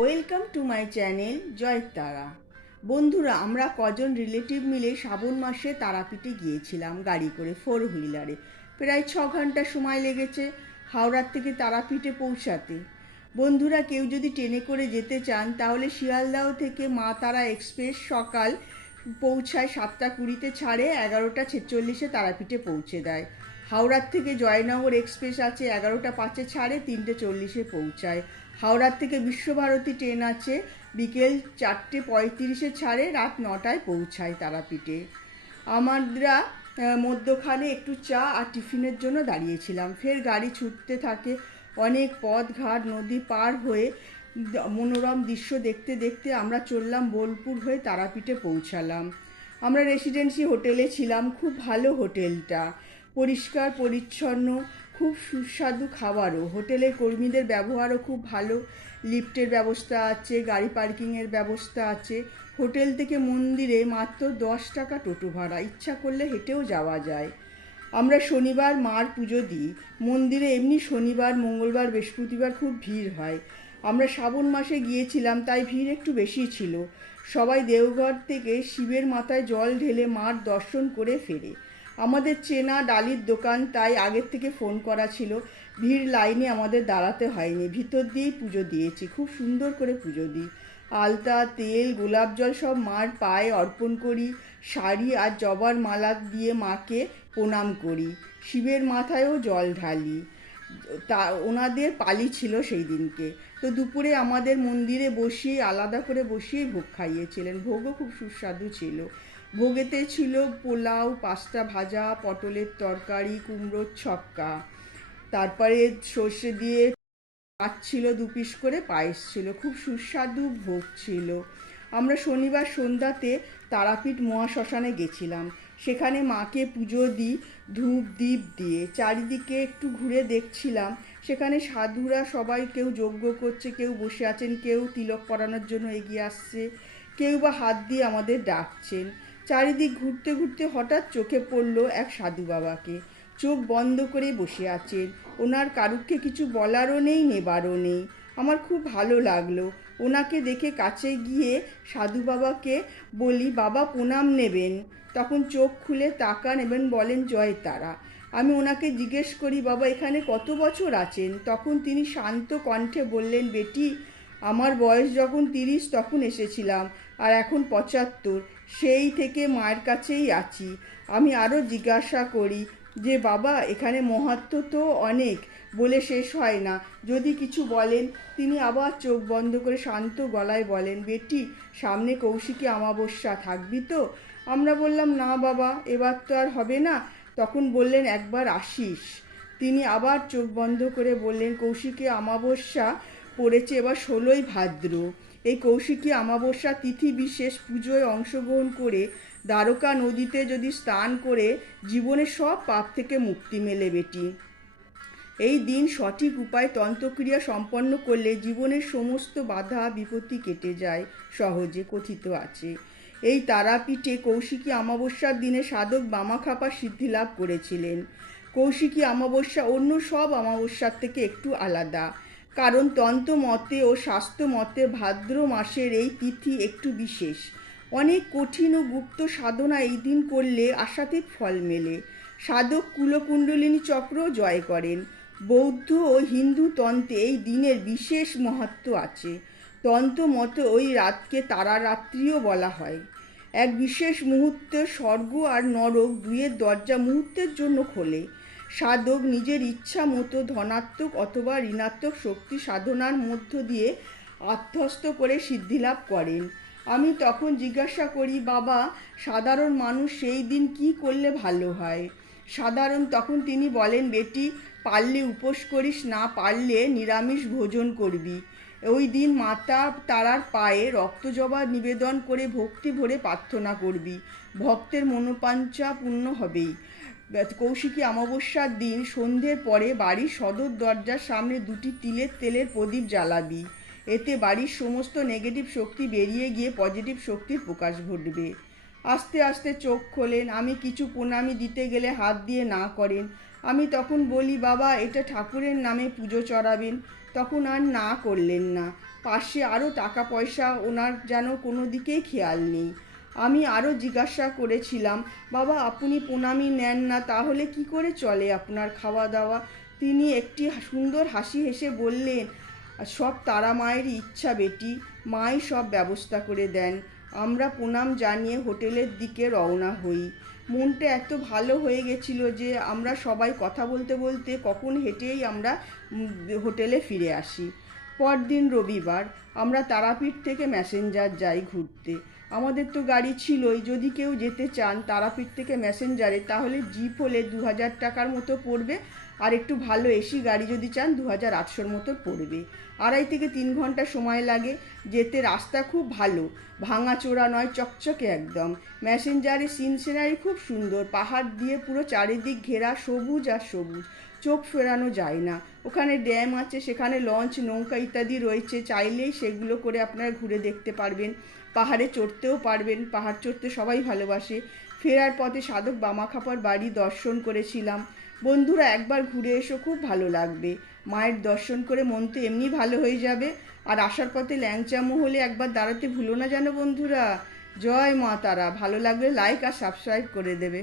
Welcome to my channel জয় তারা। বন্ধুরা, আমরা কজন রিলেটিভ মিলে শ্রাবণ মাসে তারাপীঠে গিয়েছিলাম গাড়ি করে, 4 হুইলারে। প্রায় 6 ঘন্টা সময় লেগেছে হাওড়ার থেকে তারাপীঠে পৌঁছাতে। বন্ধুরা, কেউ যদি ট্রেনে করে যেতে চান তাহলে শিয়ালদাহ থেকে মা তারা এক্সপ্রেস সকাল পৌঁছায় 7টা 20-তে, ছাড়ে 11টা 46-এ তারাপীঠে পৌঁছে দেয়। হাওড়ার থেকে জয়নগর এক্সপ্রেস আছে, 11টা 5-এ ছাড়ে 3টে 40-এ পৌঁছায়। হাওড়ার থেকে বিশ্বভারতী ট্রেন আছে, বিকেল 4টে 35-এ ছাড়ে, রাত 9টায় পৌঁছায় তারাপীঠে। আমরা মধ্যখানে একটু চা আর টিফিনের জন্য দাঁড়িয়েছিলাম। ফের গাড়ি ছুটতে থাকে। অনেক পথ ঘাট নদী পার হয়ে মনোরম দৃশ্য দেখতে দেখতে আমরা চললাম বোলপুর হয়ে তারাপীঠে পৌঁছালাম। আমরা রেসিডেন্সি হোটেলে ছিলাম। খুব ভালো হোটেলটা, পরিষ্কার পরিচ্ছন্ন, খুব সুস্বাদু খাবারও। হোটেলের কর্মীদের ব্যবহারও খুব ভালো। লিফটের ব্যবস্থা আছে, গাড়ি পার্কিংয়ের ব্যবস্থা আছে। হোটেল থেকে মন্দিরে মাত্র 10 টাকা টোটো ভাড়া, ইচ্ছা করলে হেঁটেও যাওয়া যায়। আমরা শনিবার মার পুজো দিই। মন্দিরে এমনি শনিবার, মঙ্গলবার, বৃহস্পতিবার খুব ভিড় হয়। আমরা শ্রাবণ মাসে গিয়েছিলাম, তাই ভিড় একটু বেশি ছিল। সবাই দেওঘর থেকে শিবের মাথায় জল ঢেলে মার দর্শন করে ফেরে। আমাদের চেনা ডালির দোকান, তাই আগের থেকে ফোন করা ছিল। ভিড় লাইনে আমাদের দাঁড়াতে হয়নি, ভিতর দিয়েই পুজো দিয়েছি। খুব সুন্দর করে পুজো দিই। আলতা, তেল, গোলাপ জল সব মার পায়ে অর্পণ করি। শাড়ি আর জবার মালা দিয়ে মাকে প্রণাম করি। শিবের মাথায়ও জল ঢালি। তা ওনাদের পালি ছিল সেই দিনকে। তো দুপুরে আমাদের মন্দিরে বসিয়ে, আলাদা করে বসিয়ে ভোগ খাইয়েছিলেন। ভোগও খুব সুস্বাদু ছিল। ভোগেতে ছিল পোলাও, পাস্তা ভাজা, পটলের তরকারি, কুমড়োর ছক্কা, তারপরে সর্ষে দিয়ে মাছ ছিল, 2 পিস করে পায়েস ছিল। খুব সুস্বাদু ভোগ ছিল। আমরা শনিবার সন্ধ্যাতে তারাপীঠ মহাশ্মশানে গেছিলাম। সেখানে মাকে পুজো দিই ধূপ দ্বীপ দিয়ে। চারিদিকে একটু ঘুরে দেখছিলাম। সেখানে সাধুরা সবাই, কেউ যজ্ঞ করছে, কেউ বসে আছেন, কেউ তিলক পরানোর জন্য এগিয়ে আসছে, কেউ বা হাত দিয়ে আমাদের ডাকছেন। চারিদিক ঘুরতে ঘুরতে হঠাৎ চোখে পড়লো এক সাধু বাবাকে। চোখ বন্ধ করে বসে আছেন। ওনার কারুকে কিছু বলারও নেই, নেবারও নেই। আমার খুব ভালো লাগলো। ওনাকে দেখে কাছে গিয়ে সাধু বাবাকে বলি, বাবা প্রণাম নেবেন? তখন চোখ খুলে তাকান এবং বলেন, জয় তারা। আমি ওনাকে জিজ্ঞেস করি, বাবা এখানে কত বছর আছেন? তখন তিনি শান্ত কণ্ঠে বললেন, বেটি, আমার বয়স যখন 30 তখন এসেছিলাম, আর এখন 75। সেই থেকে মায়ের কাছেই আছি। আমি আরও জিজ্ঞাসা করি যে, বাবা এখানে মাহাত্ম্য তো অনেক, বলে শেষ হয় না। যদি কিছু বলেন, তিনি আবার চোখ বন্ধ করে শান্ত গলায় বলেন, বেটি সামনে কৌশিকী অমাবস্যা, থাকবি তো? আমরা বললাম, না বাবা, এবার তো আর হবে না। তখন বললেন, একবার আসিস। তিনি আবার চোখ বন্ধ করে বললেন, কৌশিকী অমাবস্যা পড়েছে এবার 16ই ভাদ্র। এই কৌশিকী অমাবস্যা তিথি বিশেষ পুজোয় অংশগ্রহণ করে দ্বারকা নদীতে যদি স্নান করে জীবনের সব পাপ থেকে মুক্তি মেলে বেটি। এই দিন সঠিক উপায়ে তন্ত্রক্রিয়া সম্পন্ন করলে জীবনের সমস্ত বাধা বিপত্তি কেটে যায় সহজে, কথিত আছে। এই তারাপীঠে কৌশিকী অমাবস্যার দিনে সাধক বামাখ্যাপা সিদ্ধিলাভ করেছিলেন। কৌশিকী অমাবস্যা অন্য সব অমাবস্যার থেকে একটু আলাদা, কারণ তন্ত্র মতে ও শাস্ত্র মতে ভাদ্র মাসের এই তিথি একটু বিশেষ। অনেক কঠিন ও গুপ্ত সাধনা এই দিন করলে আশাতীত ফল মেলে। সাধক কুলকুণ্ডলিনী চক্র জয় করেন। বৌদ্ধ ও হিন্দু তন্ত্রে এই দিনের বিশেষ মাহাত্ম্য আছে। তন্ত্র মতে ওই রাতকে তারা রাত্রিও বলা হয়। এক বিশেষ মুহূর্তে স্বর্গ আর নরক দুয়ের দরজা মুহূর্তের জন্য খোলে। সাধক নিজের ইচ্ছা মতো ধনাত্মক অথবা ঋণাত্মক শক্তি সাধনার মধ্য দিয়ে আত্মস্থ করে সিদ্ধিলাভ করেন। আমি তখন জিজ্ঞাসা করি, বাবা সাধারণ মানুষ সেই দিন কি করলে ভালো হয়? তখন তিনি বলেন, বেটি পারলে উপোস করিস, না পারলে নিরামিষ ভোজন করবি। ওই দিন মাতা তারার পায়ে রক্তজবা নিবেদন করে ভক্তি ভরে প্রার্থনা করবি। ভক্তের মনোবাঞ্ছা পূর্ণ হবেই। কৌশিকী অমাবস্যার দিন সন্ধ্যের পরে বাড়ির সদর দরজার সামনে 2টি তিলের তেলের প্রদীপ জ্বালাবি। এতে বাড়ির সমস্ত নেগেটিভ শক্তি বেরিয়ে গিয়ে পজিটিভ শক্তির প্রকাশ ঘটবে। আস্তে আস্তে চোখ খোলেন। আমি কিছু প্রণামী দিতে গেলে হাত দিয়ে না করেন। আমি তখন বলি, বাবা এটা ঠাকুরের নামে পুজো চড়াবেন। তখন আর না করলেন না। পাশে আরও টাকা পয়সা ওনার যেন কোনো দিকেই খেয়াল নেই। আমি আরও জিজ্ঞাসা করেছিলাম, বাবা আপনি প্রণামী নেন না, তাহলে কি করে চলে আপনার খাওয়া দাওয়া? তিনি একটি সুন্দর হাসি হেসে বললেন, সব তারা মায়েরই ইচ্ছা বেটি, মাই সব ব্যবস্থা করে দেন। আমরা প্রণাম জানিয়ে হোটেলের দিকে রওনা হই। মনটা এত ভালো হয়ে গেছিল যে আমরা সবাই কথা বলতে বলতে কখন হেঁটেই আমরা হোটেলে ফিরে আসি। পরদিন রবিবার, আমরা তারাপীঠ থেকে ম্যাসেঞ্জার যাই ঘুরতে। আমাদের তো গাড়ি ছিলই, যদি কেউ যেতে চান তারাপীঠ থেকে ম্যাসেঞ্জারে তাহলে জিপ হলে 2000 টাকার মতো পড়বে, আর একটু ভালো এসি গাড়ি যদি চান 2800-র মতো পড়বে। 2.5 থেকে 3 ঘন্টা সময় লাগে যেতে। রাস্তা খুব ভালো, ভাঙাচোরা নয়, চকচকে একদম। ম্যাসেঞ্জারের সিনারি খুব সুন্দর, পাহাড় দিয়ে পুরো চারিদিক ঘেরা, সবুজ আর সবুজ, চোখ ফেরানো যায় না। ওখানে ড্যাম আছে, সেখানে লঞ্চ, নৌকা ইত্যাদি রয়েছে, চাইলেই সেগুলো করে আপনারা ঘুরে দেখতে পারবেন। পাহাড়ে চড়তেও পারবেন, পাহাড় চড়তে সবাই ভালোবাসে। ফেরার পথে সাধক বামাখ্যাপার বাড়ি দর্শন করেছিলাম। বন্ধুরা একবার ঘুরে এসো, খুব ভালো লাগবে। মায়ের দর্শন করে মন তো এমনি ভালো হয়ে যাবে। আর আসার পথে ল্যাংচা মহলে একবার দাঁড়াতে ভুলো না যেন বন্ধুরা। জয় মা তারা। ভালো লাগলে লাইক আর সাবস্ক্রাইব করে দেবে।